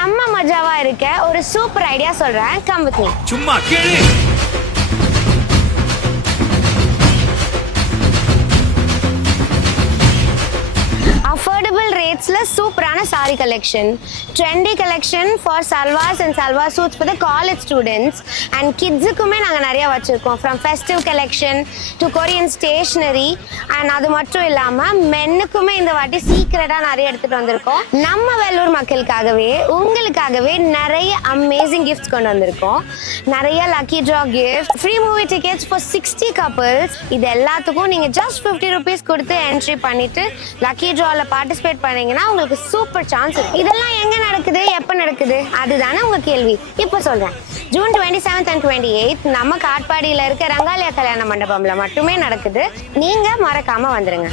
செம்ம மஜாவா இருக்க ஒரு சூப்பர் ஐடியா சொல்றேன். Come with me. சும்மா கேளு. அஃபோர்டபுள் ரேட்ஸ்ல சூப்பரான sari collection, trendy collection for salwars and salwar suits for the college students and கிட்ஸுக்குமே நாங்கள் நிறைய வச்சுருக்கோம். From festive collection to Korean stationery and அது மட்டும் இல்லாமல் மென்னுக்குமே இந்த வாட்டி சீக்கிரட்டாக நிறைய எடுத்துகிட்டு வந்திருக்கோம். நம்ம வேலூர் மக்களுக்காகவே உங்களுக்காகவே நிறைய அமேசிங் கிஃப்ட்ஸ் கொண்டு வந்திருக்கோம். நிறைய lucky draw gift, free movie tickets for 60 couples. இது எல்லாத்துக்கும் நீங்கள் ஜஸ்ட் 50 rupees கொடுத்து என்ட்ரி பண்ணிட்டு லக்கி ட்ராவில் பார்ட்டிசிபேட் பண்ணீங்கன்னா உங்களுக்கு சூப்பர் சான்ஸ் இருக்கு. இதெல்லாம் எங்க நடக்குது, எப்ப நடக்குது, அதுதானே உங்க கேள்வி. இப்போ சொல்றேன். ஜூன் 27th and 28th நம்ம காட்பாடியில இருக்க ரங்காலயா கல்யாண மண்டபம்ல மட்டுமே நடக்குது. நீங்க மறக்காம வந்துருங்க.